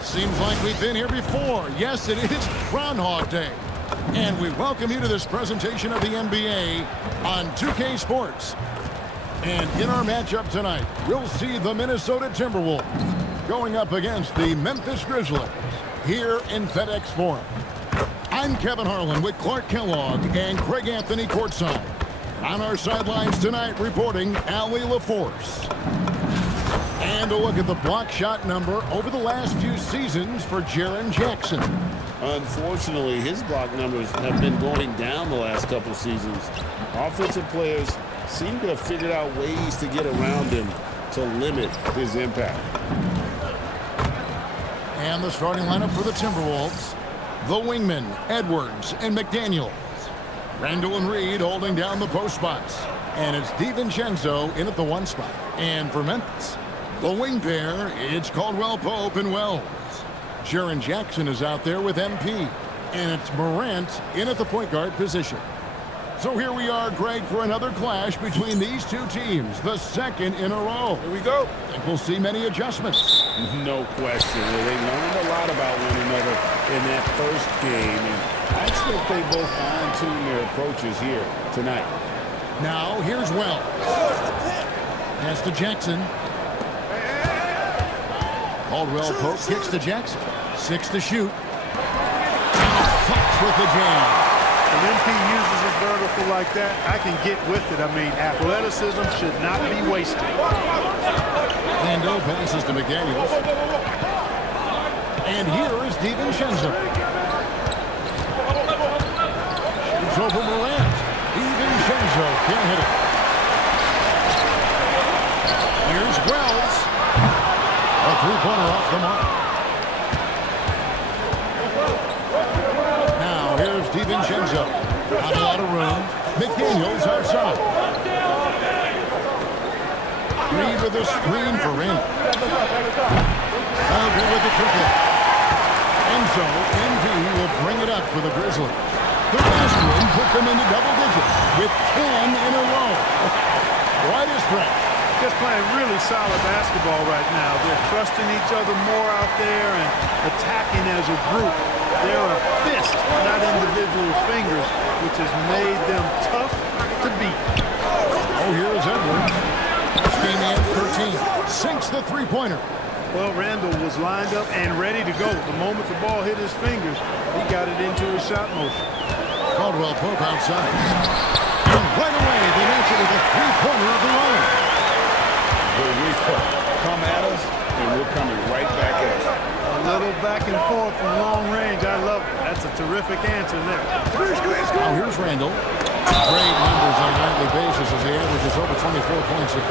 Seems like we've been here before. Yes, it is Groundhog Day. And we welcome you to this presentation of the NBA on 2K Sports. And in our matchup tonight, we'll see the Minnesota Timberwolves going up against the Memphis Grizzlies here in FedEx Forum. I'm Kevin Harlan with Clark Kellogg and Craig Anthony courtside. On our sidelines tonight, reporting Allie LaForce. And a look at the block shot number over the last few seasons for Jaren Jackson. Unfortunately, his block numbers have been going down the last couple seasons. Offensive players seem to have figured out ways to get around him to limit his impact. And the starting lineup for the Timberwolves. The wingmen, Edwards and McDaniels. Randall and Reed holding down the post spots. And it's DiVincenzo in at the 1 spot. And for Memphis, the wing pair, it's Caldwell Pope and Wells. Jaren Jackson is out there with MP. And it's Morant in at the point guard position. So here we are, Greg, for another clash between these two teams, the second in a row. Here we go. I think we'll see many adjustments. No question. They learned a lot about one another in that first game, and I expect they both fine-tune their approaches here tonight. Now, here's Wells. Pass to Jackson. Caldwell Pope kicks to Jackson. 6 to shoot. Fox with the jam. When MP uses his vertical like that, I can get with it. I mean, athleticism should not be wasted. Lando passes to McDaniels. And here is DiVincenzo. Shoots over Morant. DiVincenzo can't hit it. Here's Wells. A three-pointer off the mark. Now here's DiVincenzo. Not a lot of room. McDaniels outside. Reed with a screen for Randall. Good with the triple. And so MP will bring it up for the Grizzlies. The last one put them into double digits with 10 in a row. Quite a stretch. Just playing really solid basketball right now. They're trusting each other more out there and attacking as a group. They're a fist, not individual fingers, which has made them tough to beat. Oh, here's Edwards. Game at 13. Sinks the three-pointer. Well, Randall was lined up and ready to go. The moment the ball hit his fingers, he got it into his shot motion. Caldwell Pope outside. And right away, they match it with a three-pointer of their own. We come at us, and we're coming right back at us. A little back and forth from long range. I love it. That's a terrific answer there. Now here's Randall. Great numbers on a nightly basis as he averages over 24 points. And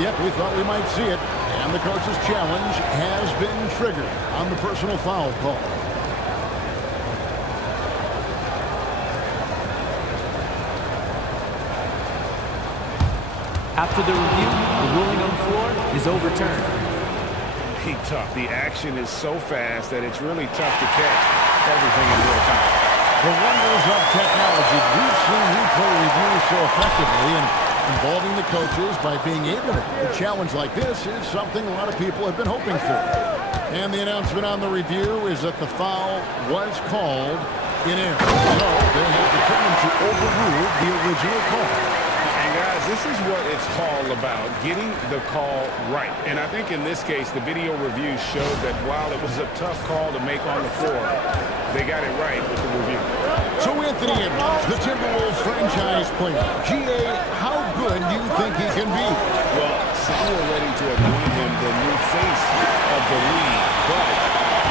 yep, we thought we might see it. And the coach's challenge has been triggered on the personal foul call. After the review, the ruling on the floor is overturned. He tough. The action is so fast that it's really tough to catch everything in real time. The wonders of technology. We've seen replay reviews so effectively and involving the coaches by being able to. A challenge like this is something a lot of people have been hoping for. And the announcement on the review is that the foul was called in error. So they have determined to overrule the original call. And guys, this is what it's all about, getting the call right. And I think in this case, the video review showed that while it was a tough call to make on the floor, they got it right with the review. So Anthony Edwards, the Timberwolves franchise player. GA, how good do you think he can be? Well, some are ready to anoint him the new face of the league. But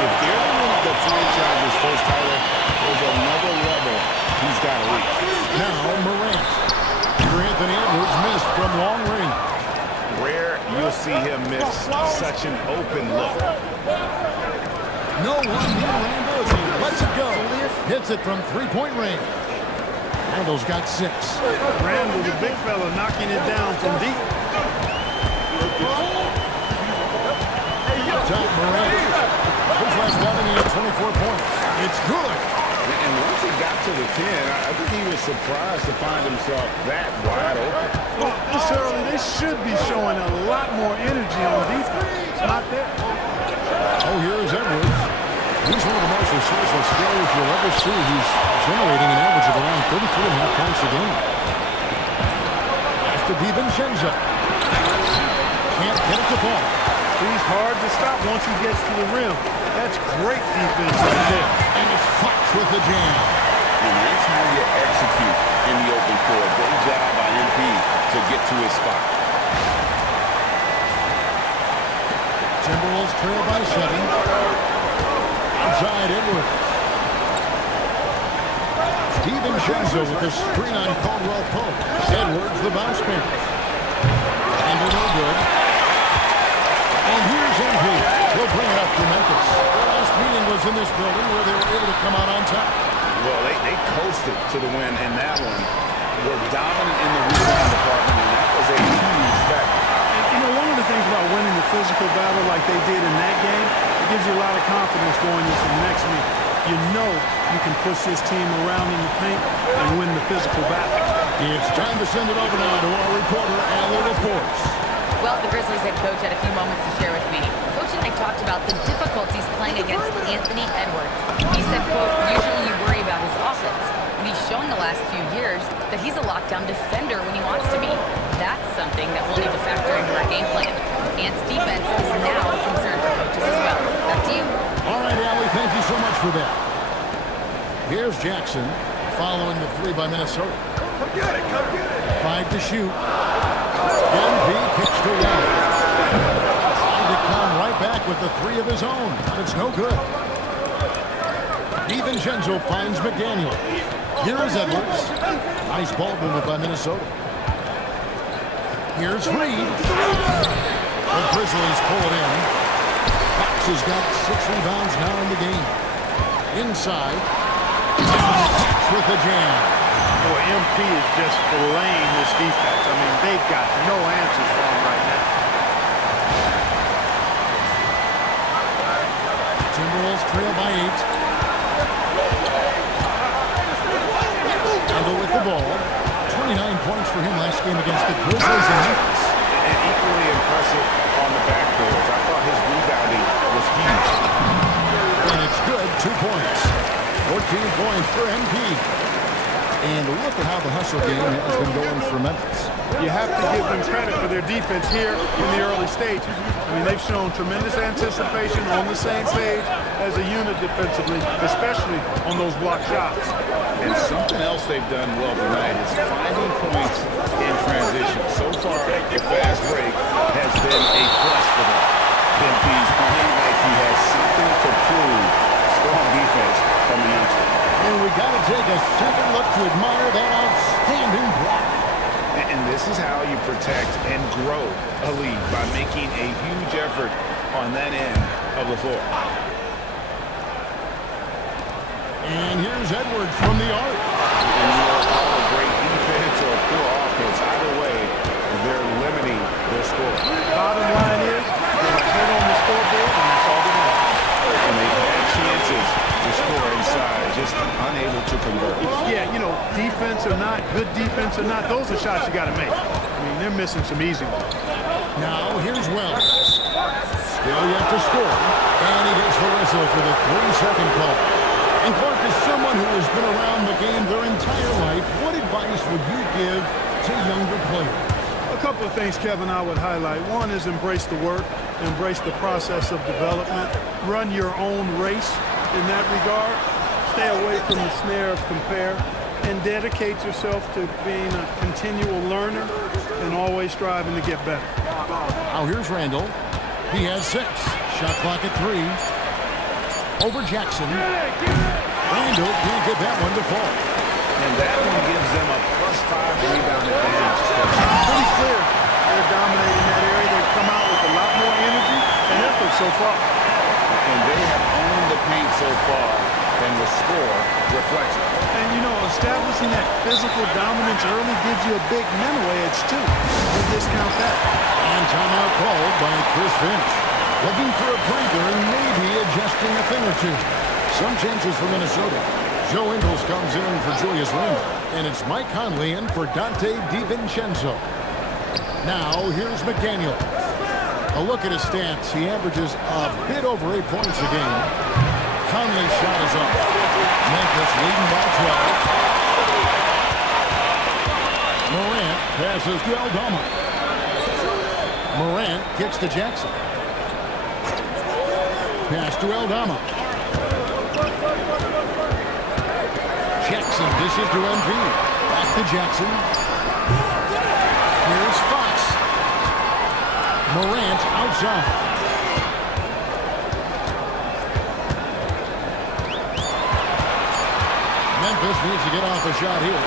if they're winning the franchise's first title, there's another level he's got to reach. Now Morant. Anthony Edwards missed from long range. Rare you'll see him miss such an open look. No one near Randall as he lets it go. Hits it from three-point range. Randall's got 6. Randall, the big fella, knocking it down from deep. Up top, Morant. His last outing, he had 24 points. It's good. And once he got to the 10, I think he was surprised to find himself that wide open. Well, this early, they should be showing a lot more energy on defense. It's not there. He's one of the most resourceful scorers you'll ever see. He's generating an average of around 33.5 points a game. After DiVincenzo. Can't get it to fall. He's hard to stop once he gets to the rim. That's great defense right there. And it's Fox with the jam. And that's how you execute in the open floor. Great job by MP to get to his spot. Timberwolves trail by 7. Outside Edwards. DiVincenzo with the screen on Caldwell Pope. Edwards the bounce pass. And they're no good. And here's MP. He'll bring it up for Memphis. Their last meeting was in this building where they were able to come out on top. Well, they coasted to the win in that one. Were dominant in the rebound department, and that was a huge factor. And, you know, one of the things about winning the physical battle like they did in that game, it gives you a lot of confidence going into the next meeting. You know you can push this team around in the paint and win the physical battle. It's time to send it over now to our reporter, Allie LaForce. Well, the Grizzlies head coach had a few moments to share with me. Coach and I talked about the difficulties playing against Anthony Edwards. He said, quote, usually you worry about his offense. And he's shown the last few years that he's a lockdown defender when he wants to be. That's something that we'll need to factor into our game plan. Ant's defense is now a concern for coaches as well. Back to you. All right, Allie, thank you so much for that. Here's Jackson following the 3 by Minnesota. Come get it, come get it. 5 to shoot. MP kicks to one. Trying to come right back with the 3 of his own, but it's no good. DiVincenzo finds McDaniel. Here is Edwards. Nice ball movement by Minnesota. Here's Reed. The Grizzlies pull it in. Fox has got 6 rebounds now in the game. Inside. Fox with the jam. Boy, MP is just filleting this defense. I mean, they've got no answers for him right now. Timberwolves trail by 8. Randle with the ball. 29 points for him last game against the Grizzlies in Memphis. And equally impressive on the backboards. I thought his rebounding was huge. And it's good, 2 points. 14 points for MP. And look at how the hustle game has been going for Memphis. You have to give them credit for their defense here in the early stages. I mean, they've shown tremendous anticipation on the same page as a unit defensively, especially on those block shots. And something else they've done well tonight is finding points in transition. So far, the fast break has been a plus for them. MP's playing like he has something to prove. Strong defense from the youngster. And we got to take a second look to admire that outstanding block. And this is how you protect and grow a lead, by making a huge effort on that end of the floor. And here's Edwards from the arc. And you know, call a great defense or a poor offense. Either way, they're limiting their score. Bottom line is, they're ahead on the scoreboard, and that's all they want. And they've had chances to score inside, just unable to convert. Yeah, you know, defense or not, good defense or not, those are shots you got to make. I mean, they're missing some easy ones. Now here's Wells. Still yet to score. And he gets the whistle for the 3-second call. And Clark, as someone who has been around the game their entire life, what advice would you give to younger players? A couple of things, Kevin, I would highlight. One is embrace the work, embrace the process of development, run your own race in that regard, stay away from the snare of compare, and dedicate yourself to being a continual learner and always striving to get better. Now here's Randle. He has 6. Shot clock at 3. Over Jackson. Randle can't get that one to fall. And that one gives them a +5 rebound advantage. Pretty clear. They're dominating that area. They've come out with a lot more energy and effort so far. And they have owned the paint so far, and the score reflects it. And, you know, establishing that physical dominance early gives you a big mental edge, too. Don't discount that. And timeout called by Chris Finch. Looking for a breather and maybe adjusting a thing or two. Some changes for Minnesota. Joe Ingles comes in for Julius Randle. And it's Mike Conley in for Dante DiVincenzo. Now, here's McDaniel. A look at his stats. He averages a bit over 8 points a game. Conley's shot is up. Memphis leading by 12. Morant passes to Aldama. Morant kicks to Jackson. Pass to Aldama. Jackson dishes to MP. Back to Jackson. Here's Fox. Morant outside. Memphis needs to get off a shot here.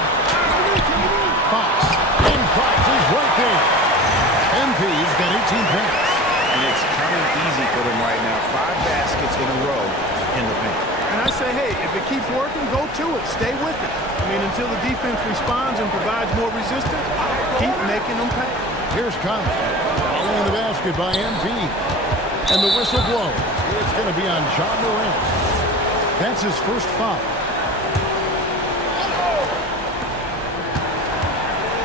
Fox. And Fox is right there. MP's got 18 points. And it's kind of easy for them right now. 5 baskets in a row in the paint. And I say, hey, if it keeps working, go to it. Stay with it. I mean, until the defense responds and provides more resistance, keep making them pay. Here's Conley. Following the basket by MP. And the whistle blows. It's going to be on John Morant. That's his first foul.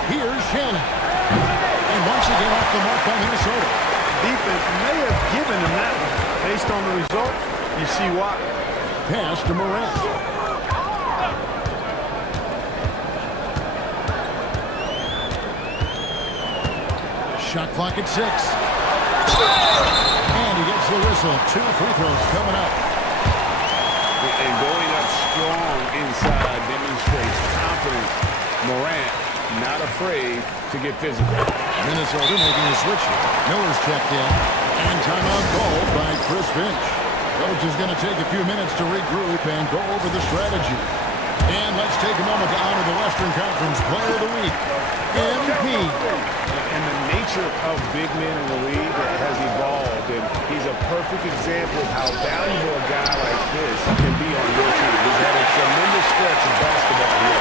Here's Shannon. And once again off the mark by Minnesota. Defense may have given him that one. Based on the result, you see why. Pass to Morant. Shot clock at 6. And he gets the whistle. 2 free throws coming up. And going up strong inside demonstrates confidence. Morant not afraid to get physical. Minnesota making a switch. Miller's checked in. And timeout called by Chris Finch. Coach is going to take a few minutes to regroup and go over the strategy. And let's take a moment to honor the Western Conference Player of the Week, MP. And the nature of big men in the league has evolved, and he's a perfect example of how valuable a guy like this can be on your team. He's had a tremendous stretch of basketball here.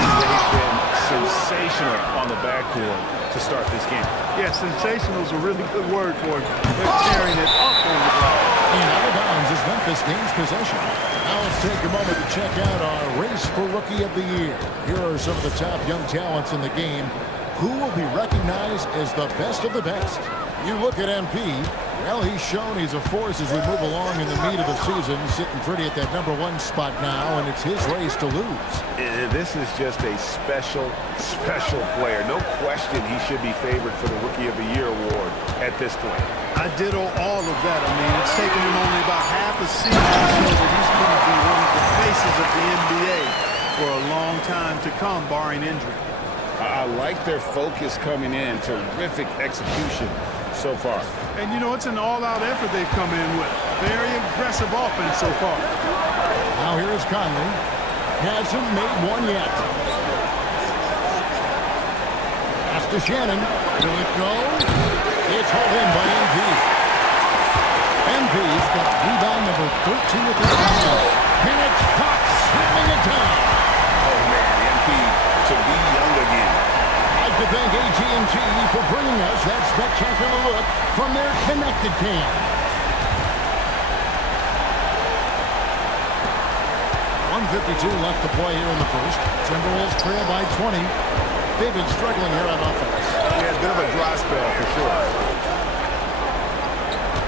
He's been sensational on the backboard to start this game. Yeah, sensational is a really good word for him. They're tearing it up on the ground. And out of bounds as Memphis gains possession. Now let's take a moment to check out our race for Rookie of the Year. Here are some of the top young talents in the game. Who will be recognized as the best of the best? You look at MP. Well, he's shown he's a force as we move along in the meat of the season, sitting pretty at that #1 spot now, and it's his race to lose. This is just a special player. No question he should be favored for the Rookie of the Year award at this point. I ditto all of that. I mean, it's taken him only about half a season to show that he's going to be one of the faces of the NBA for a long time to come, barring injury. I like their focus coming in. Terrific execution so far. And, you know, it's an all-out effort they've come in with. Very aggressive offense so far. Now here's Conley. Hasn't made one yet. Pass to Shannon. Will it go? It's hauled in by MP. MP's got rebound number 13 at the time. And it's Fox slamming it down. Oh, man, MP to be young again. I'd like to thank AT&T for bringing us that spectacular look from their connected cam. .152 left to play here in the first. Timberwolves trail by 20. They've been struggling here on offense. Yeah, a bit of a dry spell for sure.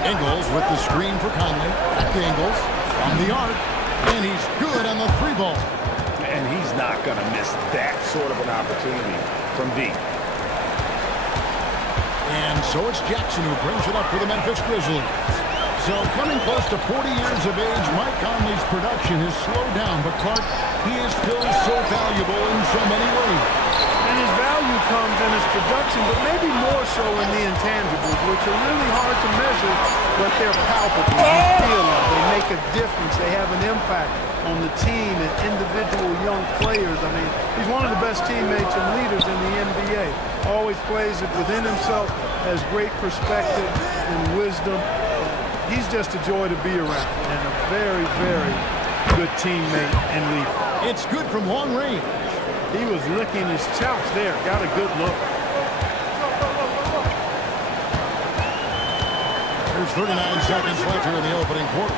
Ingles with the screen for Conley. Back to Ingles from the arc. And he's good on the 3 ball. And he's not going to miss that sort of an opportunity from deep. And so it's Jackson who brings it up for the Memphis Grizzlies. So coming close to 40 years of age, Mike Conley's production has slowed down. But Clark, he is still so valuable in so many ways. And his value comes in his production, but maybe more so in the intangibles, which are really hard to measure, but they're palpable. You feel them. They make a difference. They have an impact on the team and individual young players. I mean, he's one of the best teammates and leaders in the NBA. Always plays it within himself, has great perspective and wisdom. He's just a joy to be around and a very, very good teammate and leader. It's good from long range. He was licking his chops there. Got a good look. There's 39 seconds left here in the opening quarter.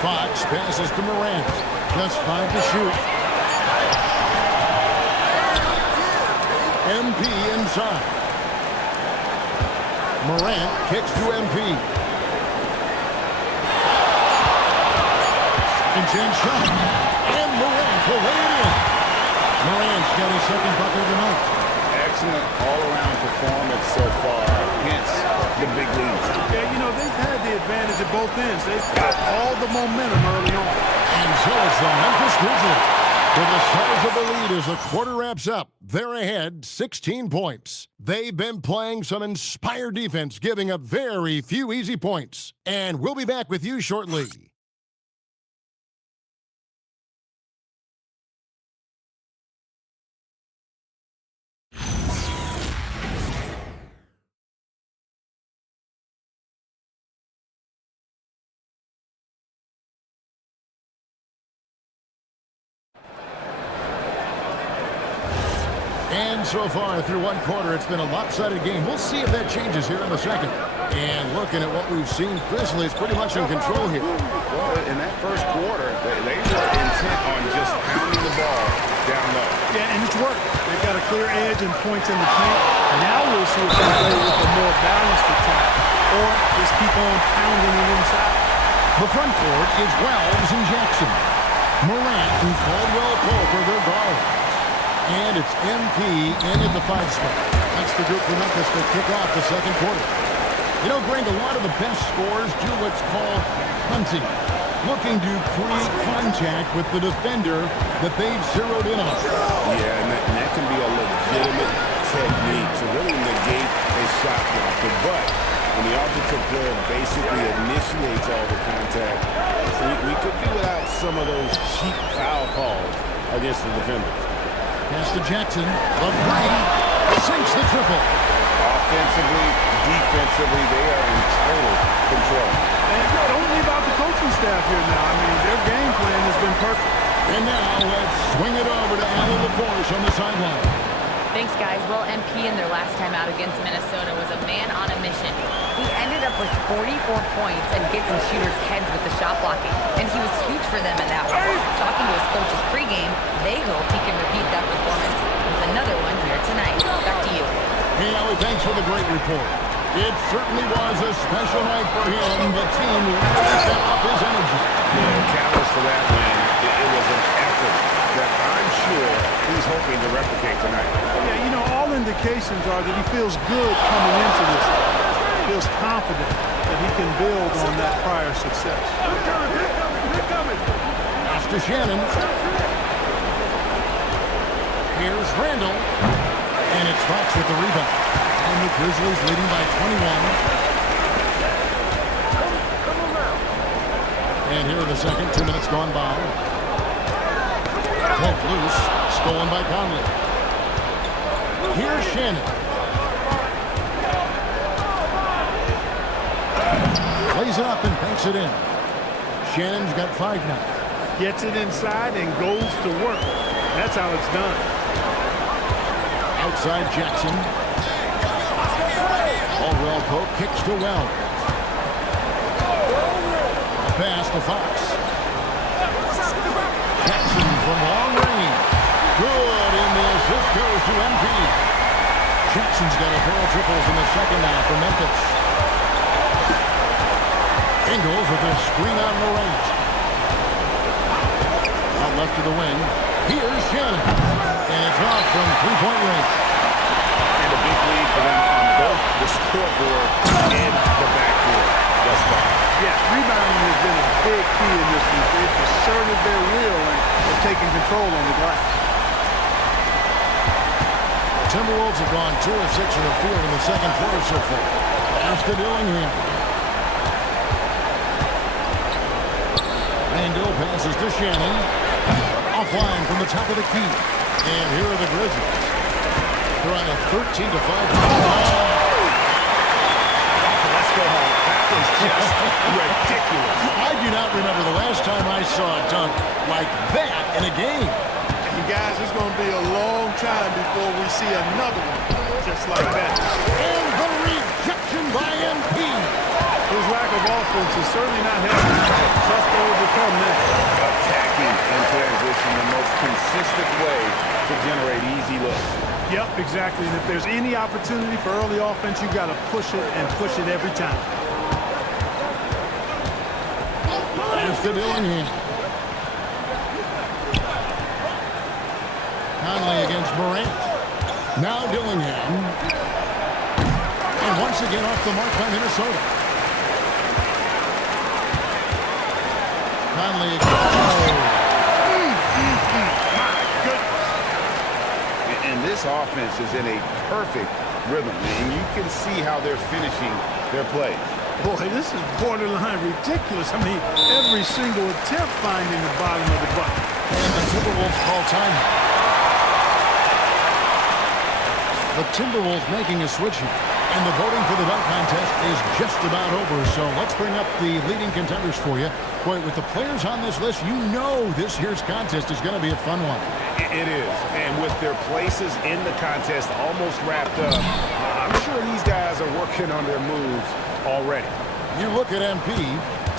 Fox passes to Morant. Just 5 to shoot. MP inside. Morant kicks to MP. And chance shot. And Morant will lay it in. Morant's got his second bucket of the night. Excellent all-around performance so far, hence the big lead. Yeah, you know, they've had the advantage at both ends. They've got all the momentum early on. And so it's the Memphis Grizzlies with the size of the lead as the quarter wraps up. They're ahead 16 points. They've been playing some inspired defense, giving up very few easy points. And we'll be back with you shortly. And so far through one quarter, it's been a lopsided game. We'll see if that changes here in the second. And looking at what we've seen, Grizzlies pretty much in control here. Well, in that first quarter, they were intent on just pounding the ball down low. Yeah, and it's worked. They've got a clear edge and points in the paint. Now we'll see if they play with a more balanced attack or just keep on pounding it inside. The front court is Wells and Jackson. Morant and Caldwell Pope are their guards. And it's MP in at the 5 spot. That's the group for Memphis to kick off the second quarter. You know, Greg, a lot of the best scorers do what's called hunting, looking to create contact with the defender that they've zeroed in on. Yeah, and that can be a legitimate technique to really negate a shot blocker. But when the offensive player basically initiates all the contact, we could do without some of those cheap foul calls against the defender. Pass to Jackson. The three. Sinks the triple. Offensively, defensively, they are in total control. And don't leave out the coaching staff here now. I mean, their game plan has been perfect. And now let's swing it over to Alan LaForce on the sideline. Thanks, guys. Well, MP in their last time out against Minnesota was a man on a mission. He ended up with 44 points and gets in shooters' heads with the shot blocking. And he was huge for them in that one. Talking to his coaches pregame, they hope he can repeat that performance with another one here tonight. Back to you. Hey, Alan, thanks for the great report. It certainly was a special night for him. The team really set off his energy. Yeah, catalyst for that win. It was an effort that I'm sure he's hoping to replicate tonight. Yeah, you know, all indications are that he feels good coming into this. He feels confident that he can build on that prior success. Pass to Shannon. Here's Randall. And it's Fox with the rebound. And the Grizzlies leading by 21. And here in the second, 2 minutes gone by. Poke loose, stolen by Conley. Here's Shannon. Plays it up and banks it in. Shannon's got 5 now. Gets it inside and goes to work. That's how it's done. Outside Jackson. Caldwell Pope kicks to Wells. A pass to Fox. Jackson from long range. Good, and the assist goes to MP. Jackson's got a pair of triples in the second now for Memphis. Ingles with a screen on Morant. Out left to the wing. Here's Shannon. And it's off from three-point range. And a big lead for them on both the scoreboard and the backboard thus far. Yeah, rebounding has been a big key in this one. They've asserted their will and have taken control on the glass. The Timberwolves have gone 2 of 6 from the field in the second quarter so far. Pass to Dillingham. Randall passes to Shannon. Offline from the top of the key. And here are the Grizzlies. They're on a 13-5. Let's go home. That was just ridiculous. I do not remember the last time I saw a dunk like that in a game. And guys, it's going to be a long time before we see another one just like that. And the rejection by MP. His lack of offense is certainly not helping. Tough to overcome that. Attacking in transition, the most consistent way to to generate easy looks. Yep, exactly. And if there's any opportunity for early offense, you got to push it and push it every time. Pass to Dillingham. Conley against Morant. Now Dillingham. And once again off the mark by Minnesota. Conley. My goodness. And this offense is in a perfect rhythm, and you can see how they're finishing their plays. Boy, this is borderline ridiculous. I mean, every single attempt finding the bottom of the bucket. And the Timberwolves call time. The Timberwolves making a switch here. And the voting for the dunk contest is just about over. So let's bring up the leading contenders for you. Boy, with the players on this list, you know this year's contest is going to be a fun one. It is. And with their places in the contest almost wrapped up, I'm sure these guys are working on their moves already. You look at MP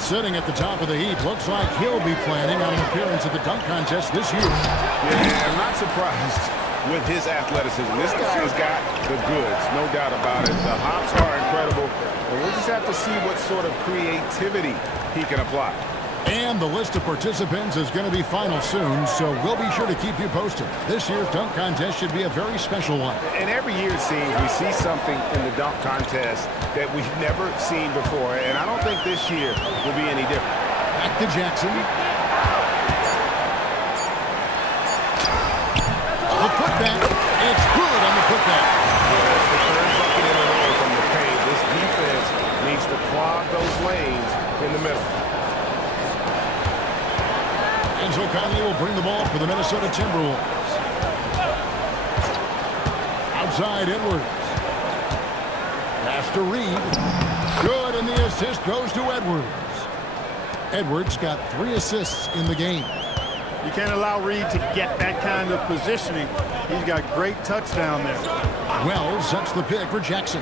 sitting at the top of the heap. Looks like he'll be planning on an appearance at the dunk contest this year. Yeah, I'm not surprised with his athleticism. This guy has got the goods, no doubt about it. The hops are incredible, and we'll just have to see what sort of creativity he can apply. And the list of participants is going to be final soon, so we'll be sure to keep you posted. This year's dunk contest should be a very special one. And every year it seems we see something in the dunk contest that we've never seen before, and I don't think this year will be any different. Back to Jackson. The putback. It's good on the putback. That's the third bucket in a row from the paint. This defense needs to clog those lanes in the middle. And so Conley will bring the ball for the Minnesota Timberwolves. Outside Edwards. Pass to Reed. Good, and the assist goes to Edwards. Edwards got 3 assists in the game. You can't allow Reed to get that kind of positioning. He's got great touch down there. Wells sets the pick for Jackson.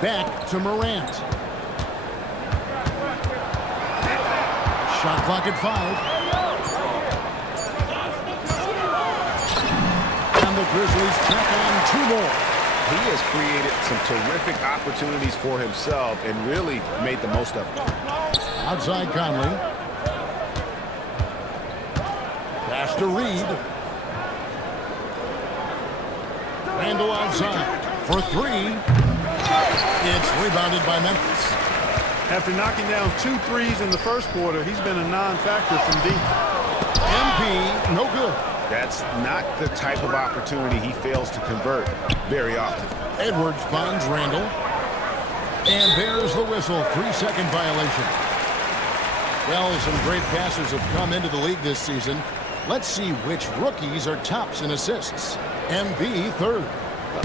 Back to Morant. Shot clock at 5. And the Grizzlies tack on 2 more. He has created some terrific opportunities for himself and really made the most of them. Outside Conley. Pass to Reed. Randall outside for 3. It's rebounded by Memphis. After knocking down 2 threes in the first quarter, he's been a non-factor from deep. MP, no good. That's not the type of opportunity he fails to convert very often. Edwards finds Randall. And there's the whistle. 3-second violation. Well, some great passers have come into the league this season. Let's see which rookies are tops in assists. MP third.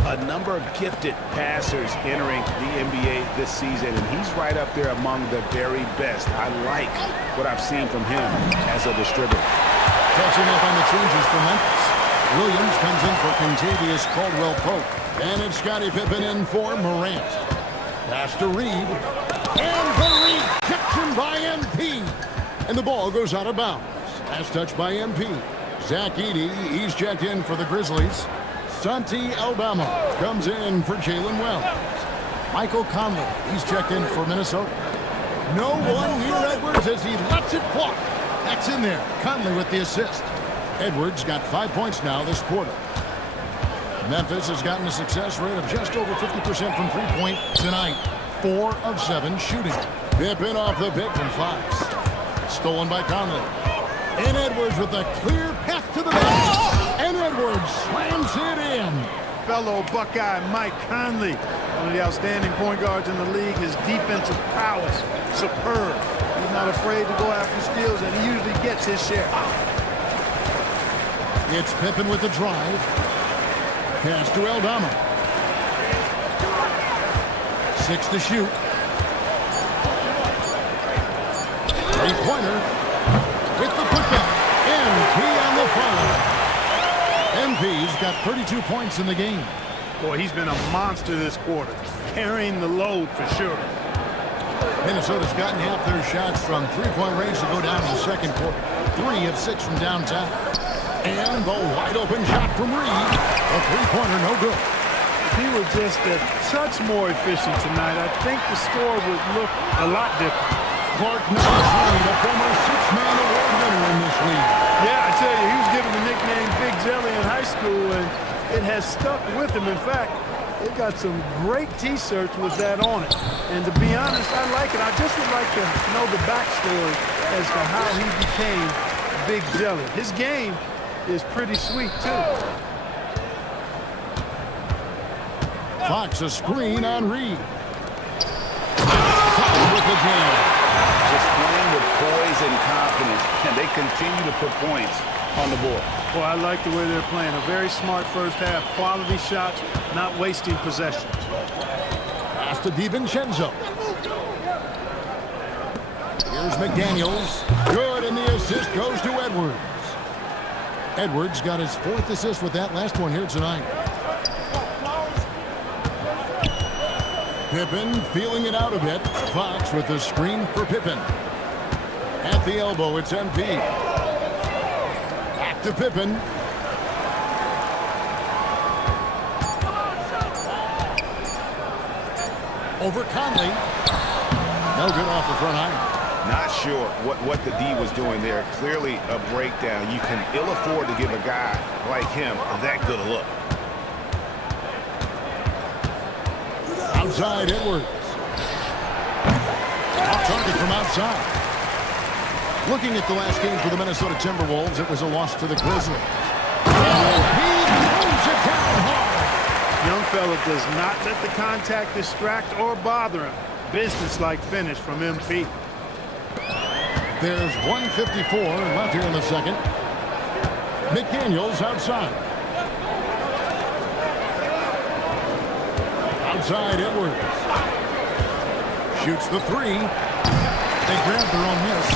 A number of gifted passers entering the NBA this season, and he's right up there among the very best. I like what I've seen from him as a distributor. Catching up on the changes for Memphis. Williams comes in for Contavious Caldwell-Pope. And it's Scottie Pippen in for Morant. Pass to Reed. And the rejection by MP. And the ball goes out of bounds. Last touch by MP. Zach Edey, he's checked in for the Grizzlies. Santi Aldama comes in for Jalen Wells. Michael Conley, he's checked in for Minnesota. No one near Edwards as he lets it fly. That's in there. Conley with the assist. Edwards got 5 points now this quarter. Memphis has gotten a success rate of just over 50% from three-point tonight. 4 of 7 shooting. Pippen off the pick from Fox. Stolen by Conley. And Edwards with a clear path to the net. And Edwards slams it in. Fellow Buckeye Mike Conley, one of the outstanding point guards in the league. His defensive prowess, superb. He's not afraid to go after steals, and he usually gets his share. It's Pippen with the drive. Pass to Aldama. 6 to shoot. Three-pointer with the putback. MP on the foul. MP's got 32 points in the game. Boy, he's been a monster this quarter, carrying the load for sure. Minnesota's gotten half their shots from three-point range to go down in the second quarter. 3 of 6 from downtown. And the wide open shot from Reed. A three-pointer, no good. If he were just a touch more efficient tonight, I think the score would look a lot different. Clark Reed, a former six-man award winner in this league. Yeah, I tell you, he was given the nickname Big Jelly in high school, and it has stuck with him. In fact, they got some great T-shirts with that on it. And to be honest, I like it. I just would like to know the backstory as to how he became Big Jelly. His game is pretty sweet, too. Fox a screen on Reed. Fox with the jam. Just playing with poise and confidence, and they continue to put points on the board. Well, I like the way they're playing. A very smart first half. Quality shots, not wasting possessions. Pass to DiVincenzo. Here's McDaniels. Good, and the assist goes to Edwards. Edwards got his fourth assist with that last one here tonight. Pippen feeling it out a bit. Fox with the screen for Pippen. At the elbow, it's MP. Back to Pippen. Over Conley. No good off the front iron. Not sure what the D was doing there. Clearly a breakdown. You can ill afford to give a guy like him that good a look. Outside Edwards. Off target from outside. Looking at the last game for the Minnesota Timberwolves, it was a loss to the Grizzlies. He throws it down hard. Young fella does not let the contact distract or bother him. Business-like finish from MP. There's 1:54 left here in the second. McDaniels outside. Outside Edwards. Shoots the three. They grab their own miss.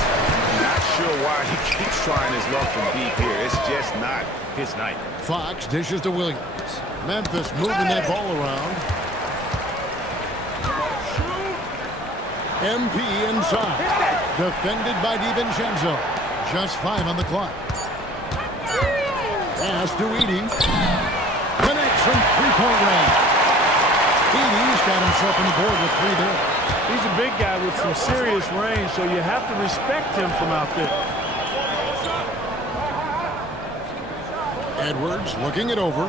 Not sure why he keeps trying his luck from deep here. It's just not his night. Fox dishes to Williams. Memphis moving that ball around. MP inside. Defended by DiVincenzo. Just 5 on the clock. Pass to Edey. Connects from three-point range. Edey's got himself on the board with 3 there. He's a big guy with some serious range, so you have to respect him from out there. Edwards looking it over.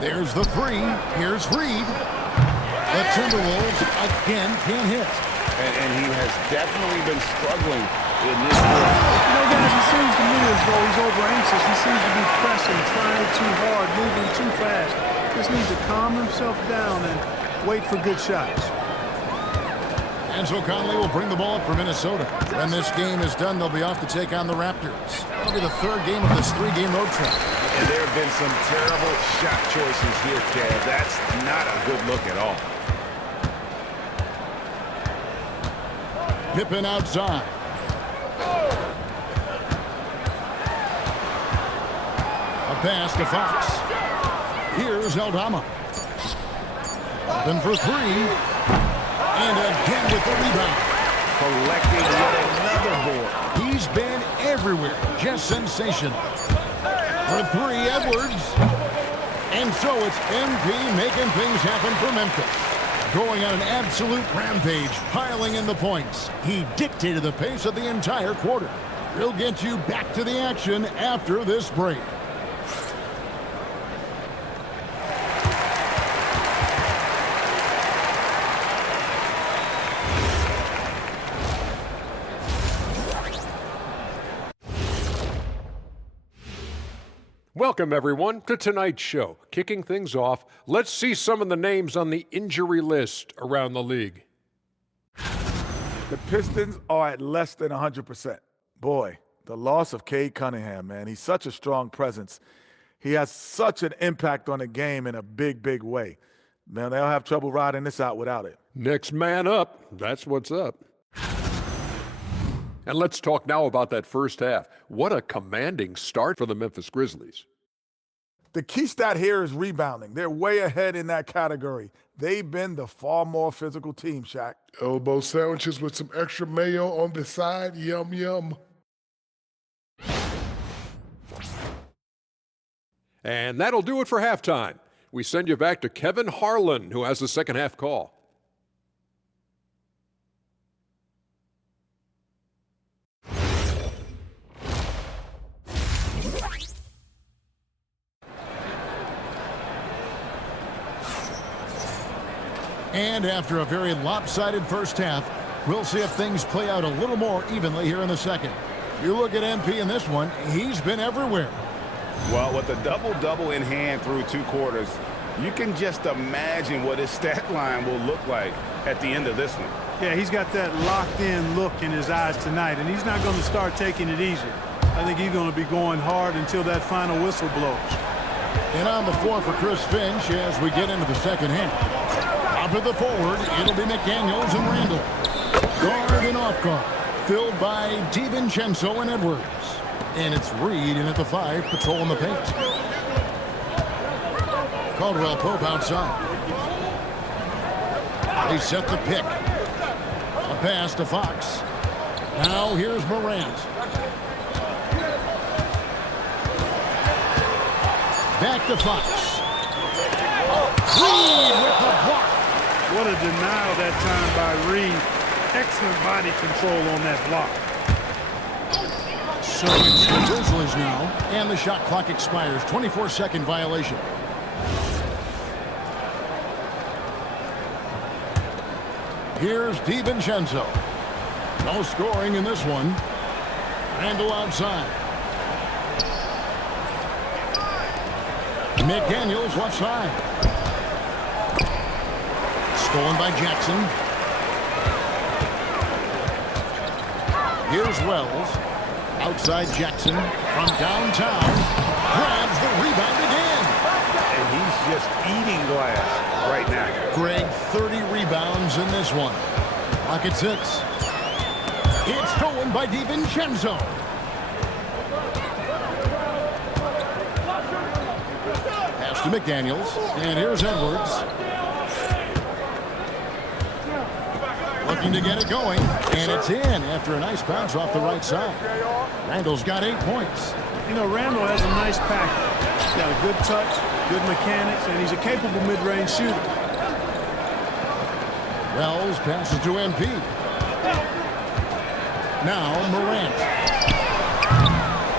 There's the three. Here's Reed. The Timberwolves again can't hit. And he has definitely been struggling in this quarter. You know, guys, it seems to me as though he's over anxious. He seems to be pressing, trying too hard, moving too fast. Just needs to calm himself down and wait for good shots. And so Conley will bring the ball up for Minnesota. When this game is done, they'll be off to take on the Raptors. That'll be the third game of this 3-game road trip. And there have been some terrible shot choices here, Kev. That's not a good look at all. Pippen outside. A pass to Fox. Here's Aldama. Open for 3. And again with the rebound. Collecting yet another board. He's been everywhere. Just sensational. For 3, Edwards. And so it's MP making things happen for Memphis. Going on an absolute rampage, piling in the points. He dictated the pace of the entire quarter. We'll get you back to the action after this break. Welcome, everyone, to tonight's show. Kicking things off, let's see some of the names on the injury list around the league. The Pistons are at less than 100%. Boy, the loss of Cade Cunningham, man. He's such a strong presence. He has such an impact on the game in a big, big way. Man, they'll have trouble riding this out without it. Next man up, that's what's up. And let's talk now about that first half. What a commanding start for the Memphis Grizzlies. The key stat here is rebounding. They're way ahead in that category. They've been the far more physical team, Shaq. Elbow sandwiches with some extra mayo on the side. Yum, yum. And that'll do it for halftime. We send you back to Kevin Harlan, who has the second half call. And after a very lopsided first half, we'll see if things play out a little more evenly here in the second. You look at MP in this one, he's been everywhere. Well, with a double-double in hand through 2 quarters, you can just imagine what his stat line will look like at the end of this one. Yeah, he's got that locked-in look in his eyes tonight, and he's not going to start taking it easy. I think he's going to be going hard until that final whistle blows. And on the floor for Chris Finch as we get into the second half. Top of the forward, it'll be McDaniels and Randall. Guard and off guard, filled by DiVincenzo and Edwards. And it's Reed in at the 5, patrolling the paint. Caldwell Pope outside. They set the pick. A pass to Fox. Now here's Morant. Back to Fox. Reed with the block. What a denial that time by Reed. Excellent body control on that block. So it's the Grizzlies now, and the shot clock expires. 24-second violation. Here's DiVincenzo. No scoring in this one. Randall outside. McDaniels left side. Stolen by Jackson. Here's Wells. Outside Jackson from downtown. Grabs the rebound again. And he's just eating glass right now. Greg, 30 rebounds in this one. Clock at 6. It's stolen by DiVincenzo. Pass to McDaniels. And here's Edwards. Looking to get it going, and it's in after a nice bounce off the right side. Randall's got 8 points. You know, Randall has a nice package. He's got a good touch, good mechanics, and he's a capable mid-range shooter. Wells passes to MP. Now Morant.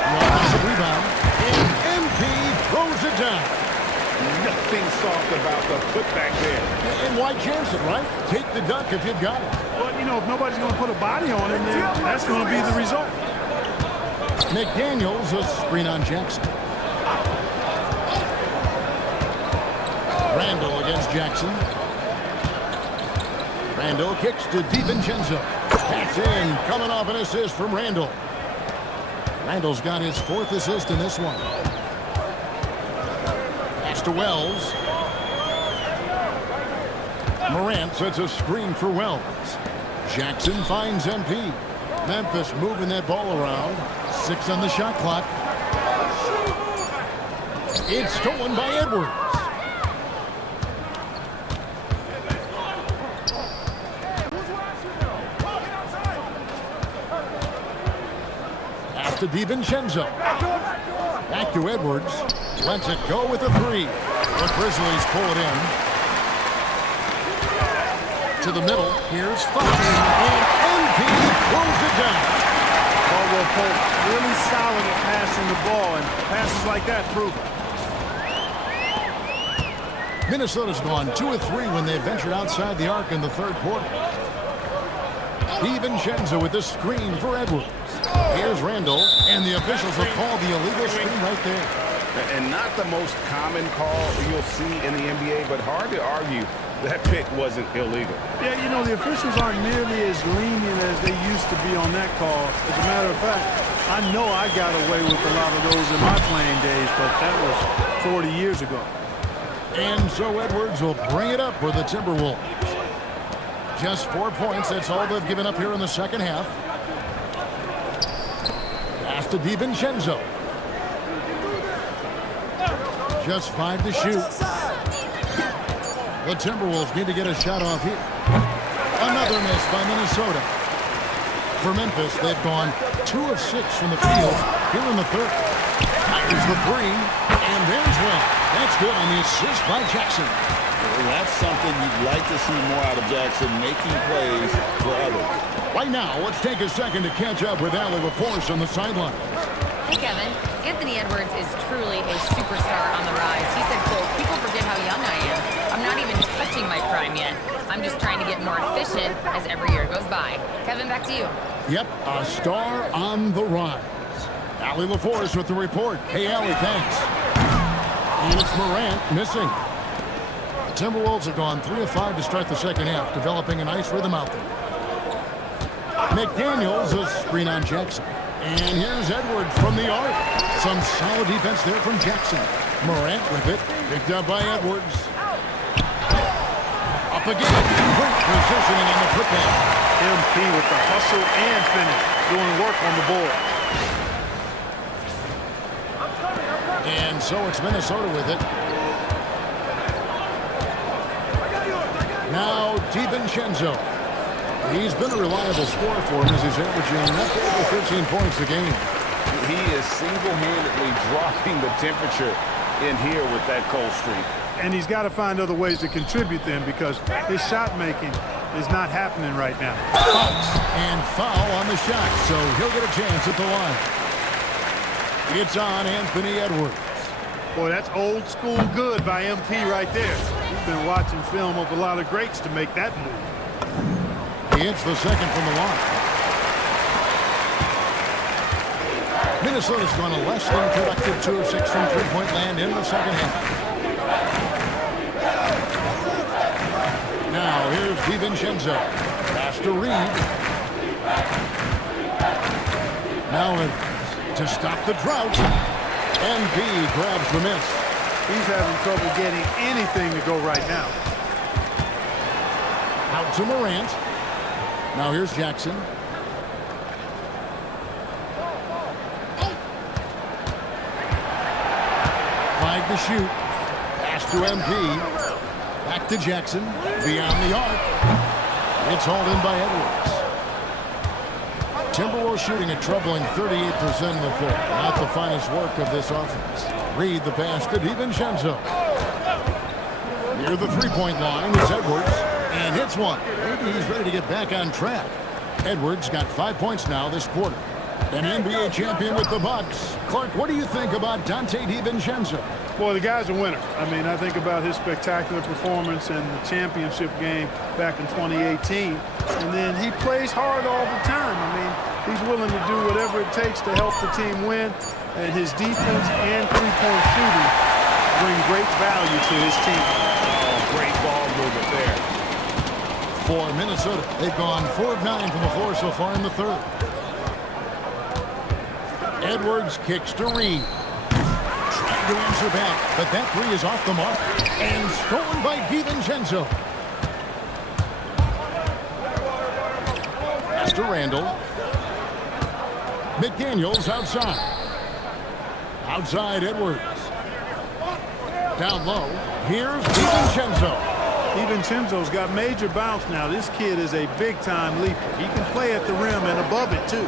Offensive rebound, and MP throws it down. Nothing soft about the putback there. And why chance it, right? Take the dunk if you've got it. But, you know, if nobody's going to put a body on him, then that's going to be the result. McDaniels, a screen on Jackson. Randall against Jackson. Randall kicks to DiVincenzo. That's in, coming off an assist from Randall. Randall's got his 4th assist in this one. Pass to Wells. Morant sets a screen for Wells. Jackson finds MP. Memphis moving that ball around. 6 on the shot clock. It's stolen by Edwards. Pass to DiVincenzo. Back to Edwards. Lets it go with a 3. The Grizzlies pull it in. To the middle. Here's Fox. And MP throws it down. Caldwell Pope really solid at passing the ball, and passes like that prove it. Minnesota's gone 2 of 3 when they ventured outside the arc in the 3rd quarter. DiVincenzo with the screen for Edwards. Here's Randall, and the officials will call the illegal screen right there. And not the most common call you'll see in the NBA, but hard to argue that pick wasn't illegal. Yeah, you know, the officials aren't nearly as lenient as they used to be on that call. As a matter of fact, I know I got away with a lot of those in my playing days, but that was 40 years ago. And so Edwards will bring it up for the Timberwolves. Just 4 points, that's all they've given up here in the second half. Pass to DiVincenzo. Just 5 to shoot. The Timberwolves need to get a shot off here. Another miss by Minnesota. For Memphis, they've gone 2 of 6 from the field here in the 3rd. Fires the 3, and there's That's good on the assist by Jackson. That's something you'd like to see more out of Jackson, making plays for others. Right now, let's take a second to catch up with Allie LaForce on the sideline. Hey, Kevin. Anthony Edwards is truly a superstar on the rise. He said, quote, "People forget how young I am. I'm not even touching my prime yet. I'm just trying to get more efficient as every year goes by." Kevin, back to you. Yep, a star on the rise. Allie LaForce with the report. Hey, Allie, thanks. And it's Morant missing. The Timberwolves have gone 3 of 5 to start the second half, developing a nice rhythm out there. McDaniels, a screen on Jackson. And here's Edwards from the arc. Some solid defense there from Jackson. Morant with it. Picked up by Edwards. Up again. Great positioning on the putback. MP with the hustle and finish, doing work on the board. And so it's Minnesota with it. Now DiVincenzo. He's been a reliable scorer for him as he's averaging up over 13 points a game. He is single-handedly dropping the temperature in here with that cold streak. And he's got to find other ways to contribute then, because his shot making is not happening right now. Bounce and foul on the shot, so he'll get a chance at the line. It's on Anthony Edwards. Boy, that's old school good by MP right there. He's been watching film of a lot of greats to make that move. He hits the second from the line. Minnesota's gone a less than productive 2 of 6 from three-point land in the second half. Now here's DiVincenzo. Pass to Reed. Now to stop the drought. NP grabs the miss. He's having trouble getting anything to go right now. Out to Morant. Now here's Jackson. Five to shoot. Pass to MP. Back to Jackson. Beyond the arc. It's hauled in by Edwards. Timberwolves shooting a troubling 38% in the third. Not the finest work of this offense. Reed the pass to DiVincenzo. Near the three-point line is Edwards. And hits one. Maybe he's ready to get back on track. Edwards got 5 points now this quarter. An NBA champion with the Bucks. Clark, what do you think about Dante DiVincenzo? Boy, the guy's a winner. I mean, I think about his spectacular performance in the championship game back in 2018. And then he plays hard all the time. I mean, he's willing to do whatever it takes to help the team win. And his defense and three-point shooting bring great value to his team. Oh, great ball movement there. For Minnesota, they've gone 4 of 9 from the floor so far in the third. Edwards kicks to Reed. Trying to answer back, but that three is off the mark. And stolen by DiVincenzo. Pass to Randall. McDaniels outside. Outside Edwards. Down low. Here's DiVincenzo. DiVincenzo's got major bounce now. This kid is a big-time leaper. He can play at the rim and above it, too.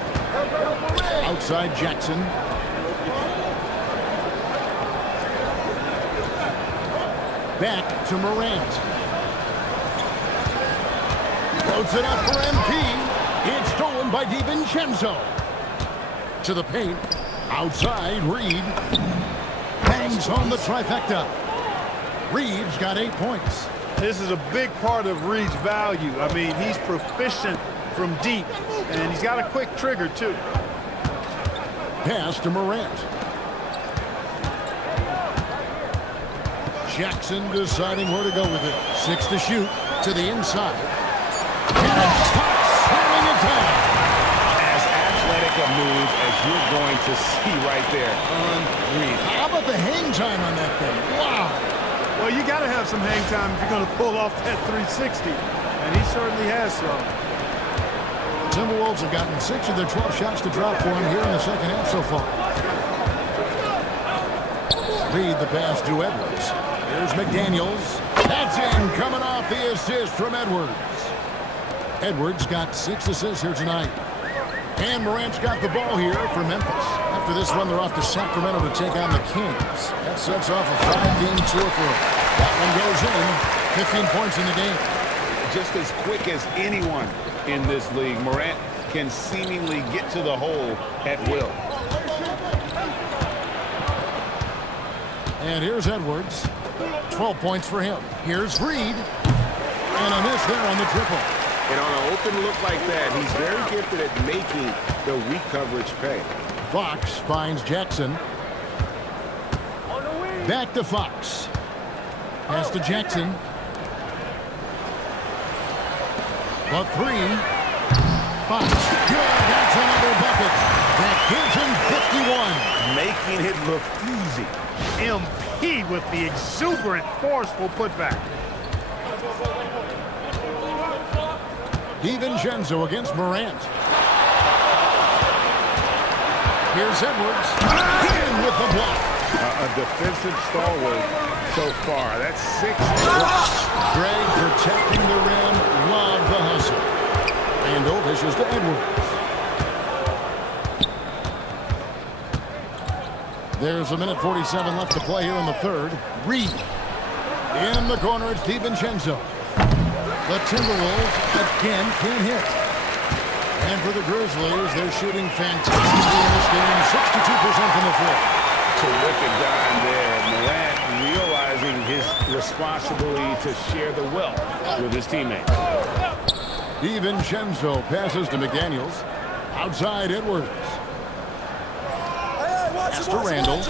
Outside Jackson. Back to Morant. Floats it up for MP. It's stolen by DiVincenzo. To the paint. Outside Reed. Bangs home the trifecta. Reed's got 8 points. This is a big part of Reed's value. I mean, he's proficient from deep, and he's got a quick trigger, too. Pass to Morant. Jackson deciding where to go with it. 6 to shoot. To the inside. And a top slamming it down. As athletic a move as you're going to see right there. Unreal. How about the hang time on that thing? Wow. Well, you got to have some hang time if you're going to pull off that 360, and he certainly has some. The Timberwolves have gotten 6 of their 12 shots to drop for him here in the second half so far. Reed the pass to Edwards. Here's McDaniels. That's in, coming off the assist from Edwards. Edwards got 6 assists here tonight. And Morant's got the ball here for Memphis. After this one, they're off to Sacramento to take on the Kings. That sets off a 5-game tour for them. That one goes in. 15 points in the game. Just as quick as anyone in this league, Morant can seemingly get to the hole at will. And here's Edwards. 12 points for him. Here's Reed. And a miss there on the triple. And on an open look like that, he's very gifted at making the weak coverage pay. Fox finds Jackson. Back to Fox. Pass to Jackson. The three. Fox. Good. That's another bucket. That gives him 51. Making it look easy. MP with the exuberant, forceful putback. DiVincenzo against Morant. Here's Edwards. In with the block. A defensive stalwart so far. That's 6 blocks. Greg protecting the rim. Love the hustle. Randall dishes to Edwards. There's a minute 47 left to play here in the third. Reed. In the corner, it's DiVincenzo. The Timberwolves again can't hit. And for the Grizzlies, they're shooting fantastically in this game. 62% from the floor. Terrific dime there. Morant realizing his responsibility to share the wealth with his teammates. DiVincenzo passes to McDaniels. Outside Edwards. Pass to Randall.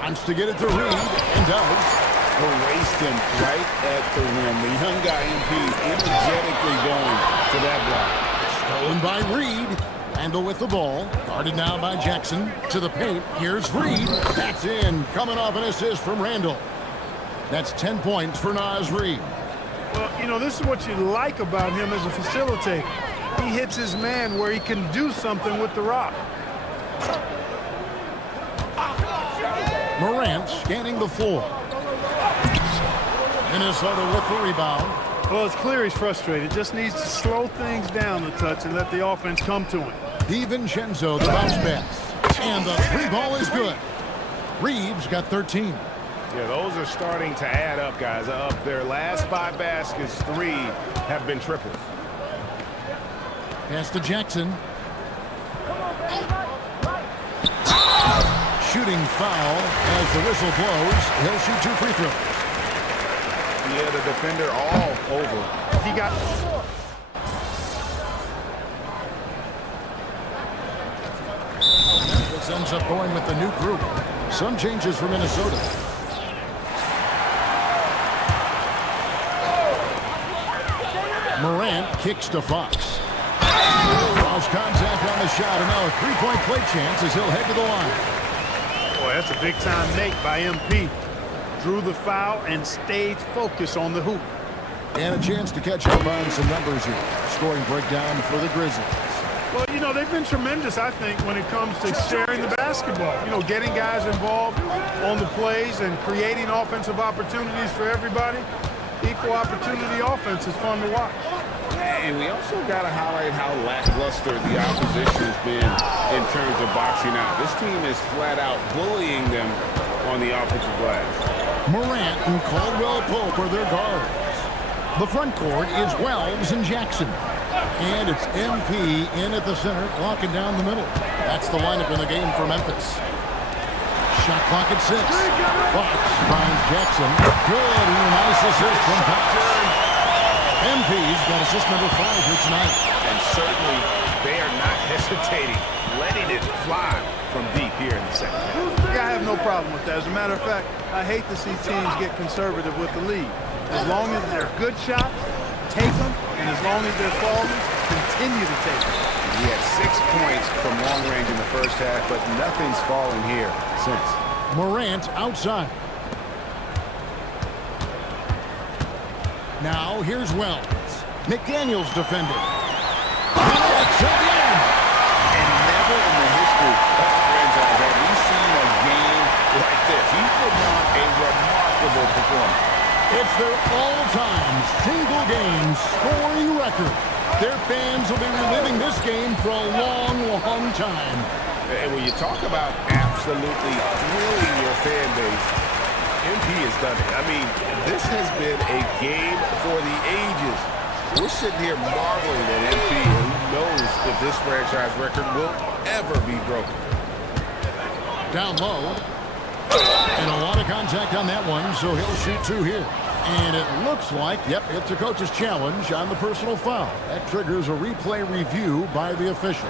Wants to get it to Reed, and does. Erased him right at the rim. The young guy MP energetically going to that block. Stolen by Reed. Randall with the ball. Guarded now by Jackson. To the paint. Here's Reed. That's in. Coming off an assist from Randall. That's 10 points for Naz Reed. Well, you know, this is what you like about him as a facilitator. He hits his man where he can do something with the rock. Morant scanning the floor. Minnesota with the rebound. Well, it's clear he's frustrated. Just needs to slow things down a touch and let the offense come to him. DiVincenzo, the bounce pass. And the three ball is good. Reeves got 13. Yeah, those are starting to add up, guys. Up their last 5 baskets, 3 have been triples. Pass to Jackson. Shooting foul as the whistle blows. He'll shoot 2 free throws. Yeah, the defender all over. He got... This ends up going with the new group. Some changes for Minnesota. Morant kicks to Fox. Lost contact on the shot, and now a three-point play chance as he'll head to the line. Boy, that's a big-time make by MP. Drew the foul and stayed focused on the hoop. And a chance to catch up on some numbers here. Scoring breakdown for the Grizzlies. Well, you know, they've been tremendous, I think, when it comes to sharing the basketball. You know, getting guys involved on the plays and creating offensive opportunities for everybody. Equal opportunity offense is fun to watch. And we also got to highlight how lackluster the opposition has been in terms of boxing out. This team is flat out bullying them on the offensive glass. Morant and Caldwell Pope are their guards. The front court is Wells and Jackson. And it's MP in at the center, locking down the middle. That's the lineup in the game for Memphis. Shot clock at 6. Fox finds Jackson. Good, and a nice assist from Fox. MP's got assist number 5 here tonight. And certainly they are not hesitating, letting it fly from deep here in the second half. Yeah, I have no problem with that. As a matter of fact, I hate to see teams get conservative with the lead. As long as they're good shots, take them, and as long as they're falling, continue to take them. He had 6 points from long range in the first half, but nothing's fallen here since. Morant outside. Now here's Wells. McDaniels defending. And never in the history of the franchise have we seen a game like this. He's putting on a remarkable performance. It's their all-time single-game scoring record. their fans will be reliving this game for a long, long time. And when you talk about absolutely thrilling your fan base, MP has done it. I mean, this has been a game for the ages. We're sitting here marveling at MP, and who knows if this franchise record will ever be broken. Down low. And a lot of contact on that one, so he'll shoot two here. And it looks like, yep, it's a coach's challenge on the personal foul. That triggers a replay review by the official.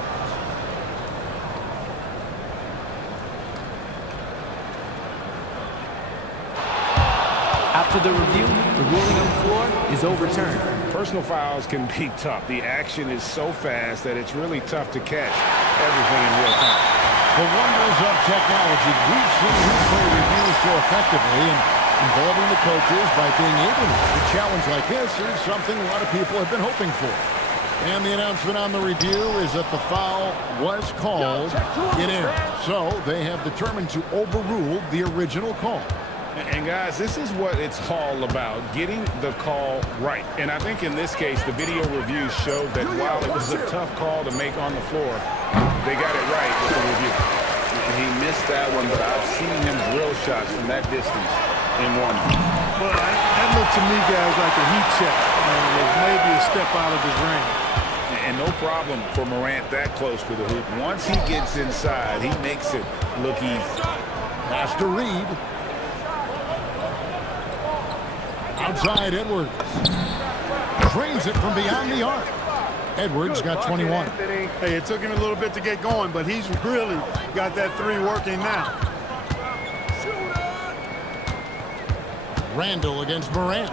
After the review, the ruling on the floor is overturned. Personal fouls can be tough. The action is so fast that it's really tough to catch everything in real time. The wonders of technology. We've seen replay reviews so effectively, and involving the coaches by being able to do a challenge like this is something a lot of people have been hoping for. And the announcement on the review is that the foul was called in error. So they have determined to overrule the original call. And guys, this is what it's all about, getting the call right. And I think in this case, the video review showed that while it was a tough call to make on the floor, they got it right with the review. He missed that one, but I've seen him drill shots from that distance in one. Well, that looked to me, guys, like a heat check. With maybe a step out of his range. And no problem for Morant that close to the hoop. Once he gets inside, he makes it look easy. Pass to Reed. Outside Edwards. Drains it from beyond the arc. Edwards got 21. Hey, it took him a little bit to get going, but he's really got that three working now. Randall against Morant.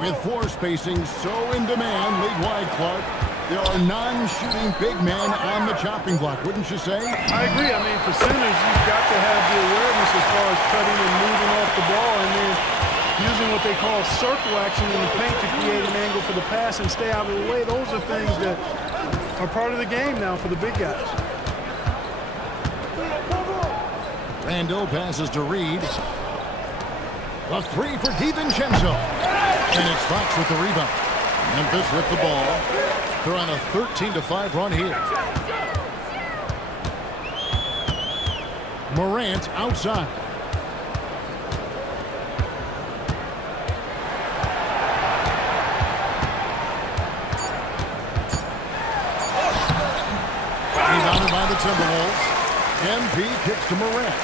With floor spacing so in demand, league-wide, Clark, there are non-shooting big men on the chopping block, wouldn't you say? I agree. I mean, for centers, you've got to have the awareness as far as cutting and moving off the ball and then using what they call circle action in the paint to create an angle for the pass and stay out of the way. Those are things that are part of the game now for the big guys. Randall passes to Reed. A three for DiVincenzo. And it's Fox with the rebound. Memphis with the ball. They're on a 13-5 run here. Morant outside. Rebounded by the Timberwolves. MP kicks to Morant.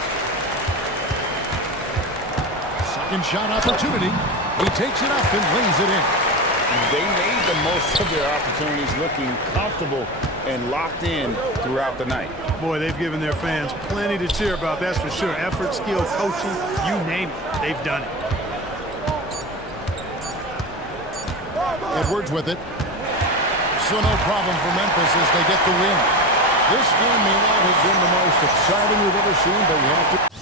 Second shot opportunity. He takes it up and lays it in. They made the most of their opportunities, looking comfortable and locked in throughout the night. Boy, they've given their fans plenty to cheer about, that's for sure. Effort, skill, coaching, you name it, they've done it. Edwards with it. So no problem for Memphis as they get the win. This game may not have been the most exciting we've ever seen, but we have to...